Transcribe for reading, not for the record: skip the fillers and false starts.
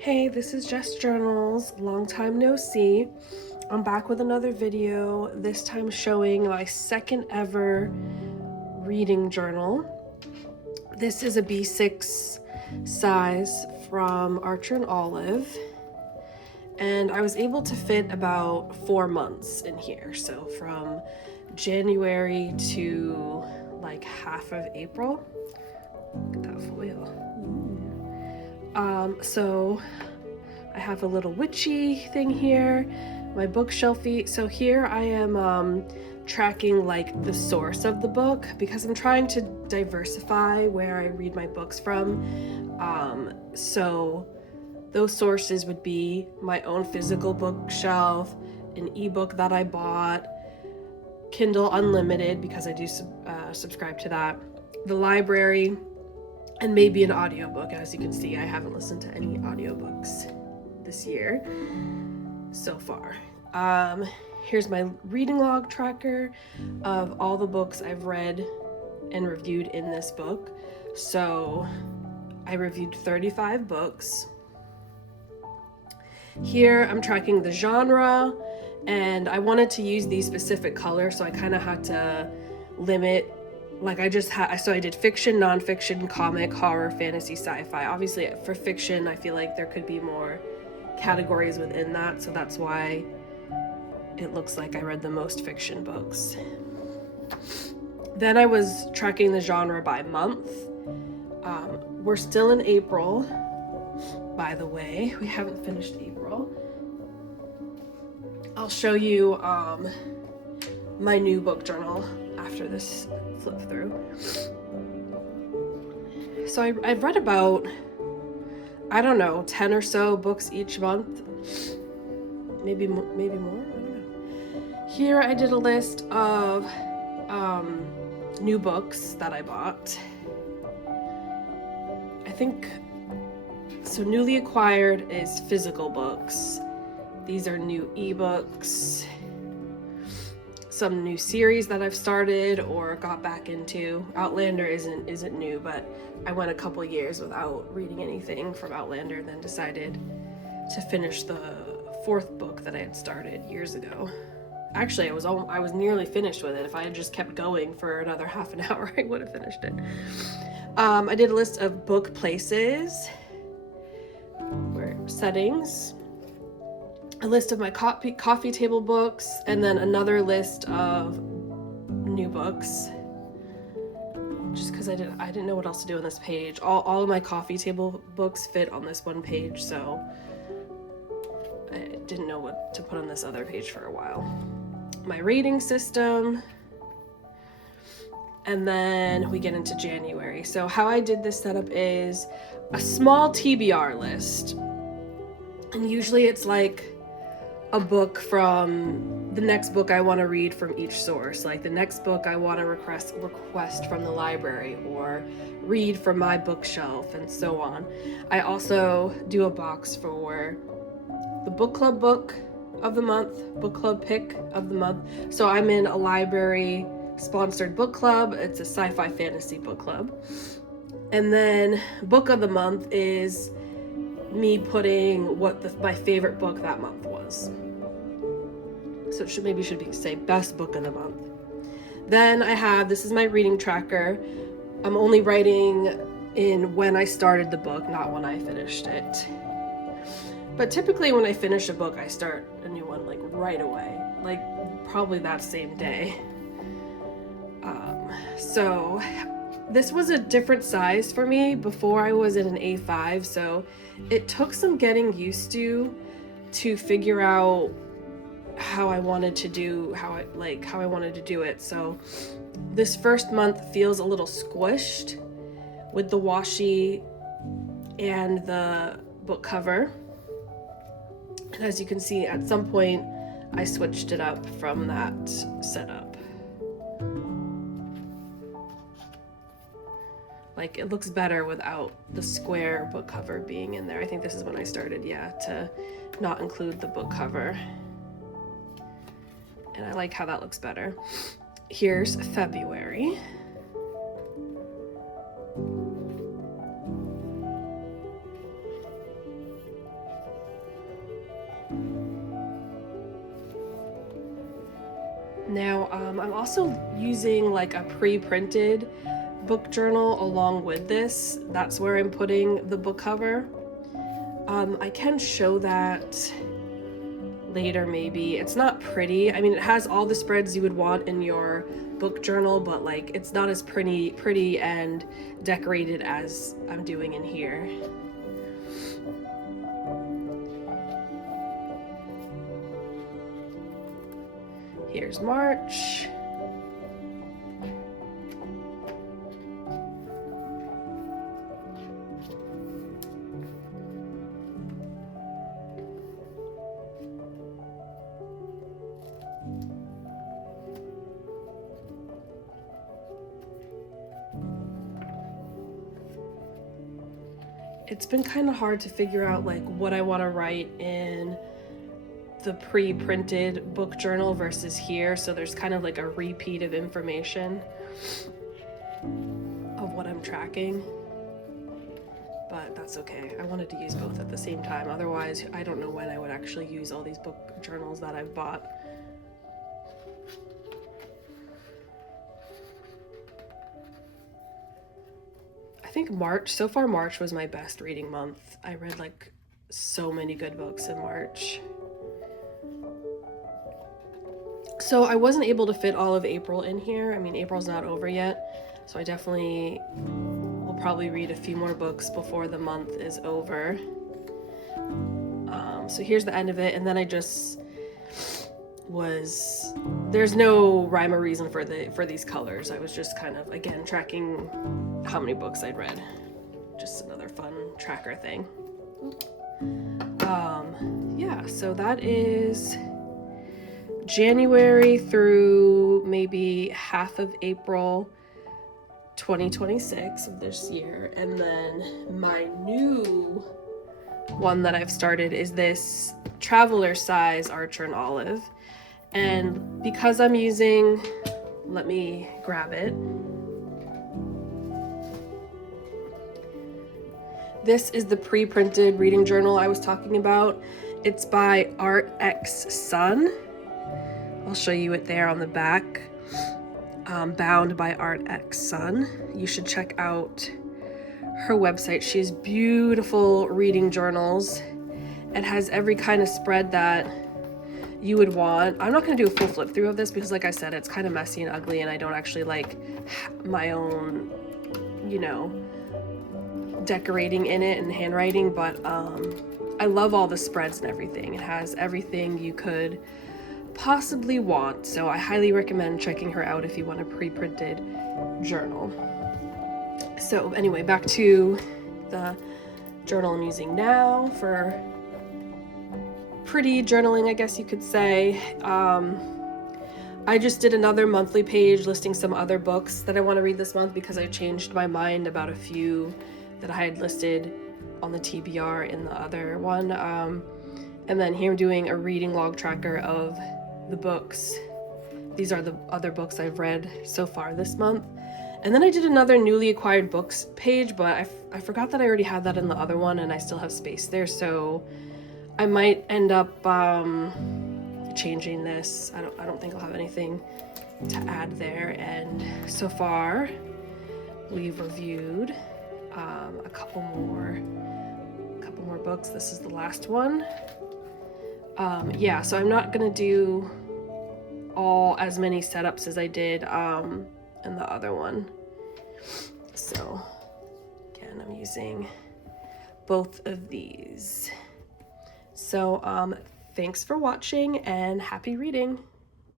Hey, this is Jess Journals. Long time no see. I'm back with another video, this time showing my second ever reading journal. This is a B6 size from Archer and Olive, and I was able to fit about 4 months in here. So from January to like half of April. Look at that foil. So I have a little witchy thing here, my bookshelfy. So here I am tracking like the source of the book because I'm trying to diversify where I read my books from. So those sources would be my own physical bookshelf, an ebook that I bought, Kindle Unlimited because I do subscribe to that, the library, and maybe an audiobook. As you can see, I haven't listened to any audiobooks this year so far. Here's my reading log tracker of all the books I've read and reviewed in this book. So I reviewed 35 books. Here I'm tracking the genre, and I wanted to use these specific colors, so I kind of had to limit. Like I did fiction, nonfiction, comic, horror, fantasy, sci-fi. Obviously for fiction, I feel like there could be more categories within that, so that's why it looks like I read the most fiction books. Then I was tracking the genre by month. We're still in April, by the way. We haven't finished April. I'll show you my new book journal after this flip through. So I've read about, I don't know, 10 or so books each month. Maybe more, I don't know. Here I did a list of new books that I bought. I think, so newly acquired is physical books. These are new ebooks. Some new series that I've started or got back into. Outlander isn't new, but I went a couple years without reading anything from Outlander, then decided to finish the 4th book that I had started years ago. Actually, I was nearly finished with it. If I had just kept going for another half an hour, I would have finished it. I did a list of book places, settings, a list of my coffee table books, and then another list of new books. Just because I didn't know what else to do on this page. All of my coffee table books fit on this one page, so I didn't know what to put on this other page for a while. My rating system, and then we get into January. So how I did this setup is a small TBR list, and usually it's like a book from the next book I want to read from each source, like the next book I want to request from the library or read from my bookshelf, and so on. I also do a box for the book club book of the month, book club pick of the month. So I'm in a library sponsored book club. It's a sci-fi fantasy book club. And then book of the month is me putting what my favorite book that month was. So it should say best book of the month. Then I have, this is my reading tracker. I'm only writing in when I started the book, not when I finished it. But typically when I finish a book, I start a new one like right away, like probably that same day. So this was a different size for me. Before I was at an A5, so it took some getting used to figure out how I wanted to do it. So this first month feels a little squished with the washi and the book cover. And as you can see, at some point I switched it up from that setup. Like, it looks better without the square book cover being in there. I think this is when I started, to not include the book cover. And I like how that looks better. Here's February. Now, I'm also using like a pre-printed book journal along with this. That's where I'm putting the book cover. I can show that later maybe. It's not pretty. I mean, it has all the spreads you would want in your book journal, but like it's not as pretty and decorated as I'm doing in here. Here's March. It's been kind of hard to figure out like what I want to write in the pre-printed book journal versus here, so there's kind of like a repeat of information of what I'm tracking, but that's okay. I wanted to use both at the same time, otherwise I don't know when I would actually use all these book journals that I've bought. I think so far March was my best reading month. I read like so many good books in March. So I wasn't able to fit all of April in here. I mean, April's not over yet, so I definitely will probably read a few more books before the month is over. So here's the end of it, and then I just there's no rhyme or reason for these colors. I was just kind of, again, tracking how many books I'd read. Just another fun tracker thing. Yeah, so that is January through maybe half of April 2026 of this year. And then my new one that I've started is this traveler size Archer and Olive. And because I'm using, let me grab it. This is the pre-printed reading journal I was talking about. It's by Art X Sun. I'll show you it there on the back. Bound by Art X Sun. You should check out her website. She has beautiful reading journals. It has every kind of spread that you would want. I'm not going to do a full flip through of this because, like I said, it's kind of messy and ugly, and I don't actually like my own, decorating in it and handwriting, but I love all the spreads and everything. It has everything you could possibly want, so I highly recommend checking her out if you want a pre-printed journal. So anyway, back to the journal I'm using now for pretty journaling, I guess you could say. I just did another monthly page listing some other books that I want to read this month because I changed my mind about a few that I had listed on the TBR in the other one. And then here I'm doing a reading log tracker of the books. These are the other books I've read so far this month. And then I did another newly acquired books page, but I forgot that I already had that in the other one and I still have space there, so I might end up changing this. I don't think I'll have anything to add there. And so far we've reviewed a couple more books. This is the last one. Yeah, so I'm not gonna do as many setups as I did in the other one. So again, I'm using both of these. So thanks for watching and happy reading.